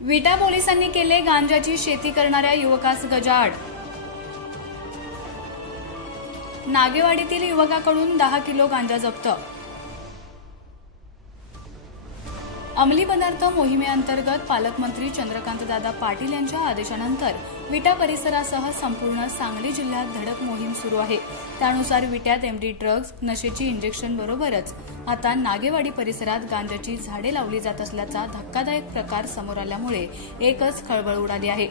विटा पोलिसांनी केले गांजाची शेती करणाऱ्या युवकास गजाआड। नागेवाडीतील युवकाकडून 10 किलो गांजा जप्त। अंमली पदार्थ मोहिमेअंतर्गत पालकमंत्री चंद्रकांतदादा पाटील यांच्या आदेशानंतर विटा परिसरासह संपूर्ण सांगली जिल्ह्यात धडक मोहीम सुरू आहे। त्यानुसार विट्यात एमडी ड्रग्ज, नशेची इंजेक्शन बरोबरच आता नागेवाडी परिसरात गांजाची झाडे लावली जात असल्याचा धक्कादायक प्रकार समोर आल्यामुळे एकच खळबळ उडाली आहे।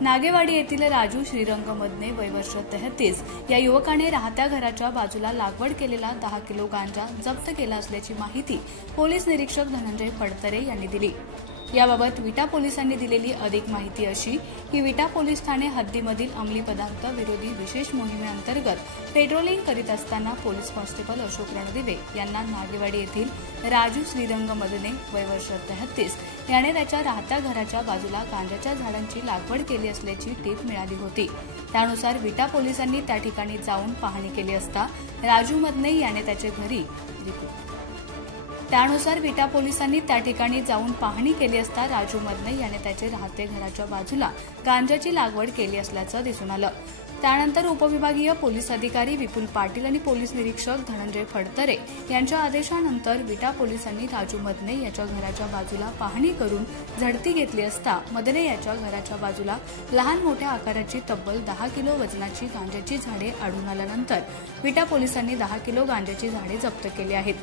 नागेवाडी येथील राजू श्रीरंग मदने वय वर्ष 33 या युवकाने राहत्या घराच्या बाजूला लागवड केलेला 10 किलो गांजा जप्त केला असल्याची माहिती पोलीस निरीक्षक धनंजय फडतरे यांनी दिली। याबाबत विटा पोलिसांनी दिलेली अधिक माहिती अशी की विटा पोलीस ठाणे हद्दीमधील अंमली पदार्थ विरोधी विशेष मोहिमेअंतर्गत पेट्रोलिंग करीत असताना पोलीस कॉन्स्टेबल अशोक रणदिवे यांना नागेवाडी येथील राजू श्रीरंग मदने वय वर्ष 33 याने त्याच्या राहत्या घराच्या बाजूला गांजाच्या झाडांची लागवड केली असल्याची टीप मिळाली होती। त्यानुसार विटा पोलिसांनी त्या ठिकाणी जाऊन पाहणी केली असता राजू मदने याने त्याच्या घरी राजू मदने याने त्याचे राहते घराच्या बाजूला गांजाची लागवड केली असल्याचं दिसून आलं। त्यानंतर उपविभागीय पोलीस अधिकारी विपुल पाटील आणि पोलीस निरीक्षक धनंजय फडतरे यांच्या आदेशानंतर विटा पोलिसांनी राजू मदने याच्या घराच्या बाजूला पाहणी करून झडती घेतली असता मदने याच्या घराच्या बाजूला लहान मोठ्या आकाराची तब्बल 10 किलो वजनाची गांजाची झाडे आढळून आल्यानंतर विटा पोलिसांनी 10 किलो गांजाची झाडे जप्त केली आहेत।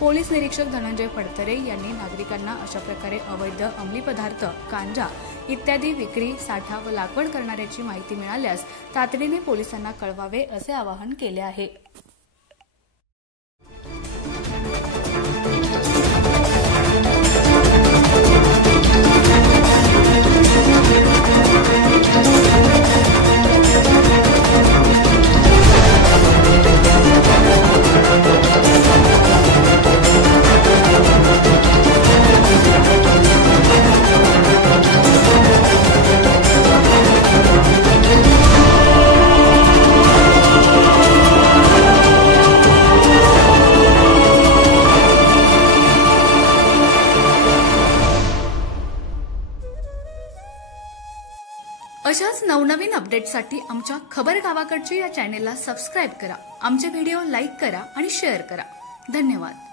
पोलीस निरीक्षक धनंजय फडतरे यांनी नागरिकांना अशा प्रकारे अवैध अंमली पदार्थ, गांजा इत्यादी विक्री, साठा व लागवड करणाऱ्याची माहिती मिळाल्यास तातडीने पोलिसांना कळवावे असे आवाहन केले आहे। अशाच नवनवीन अपडेट्ससाठी आमच्या खबर गावाकडची या चॅनेलला सबस्क्राइब करा, आमचे व्हिडिओ लाईक करा आणि शेअर करा। धन्यवाद।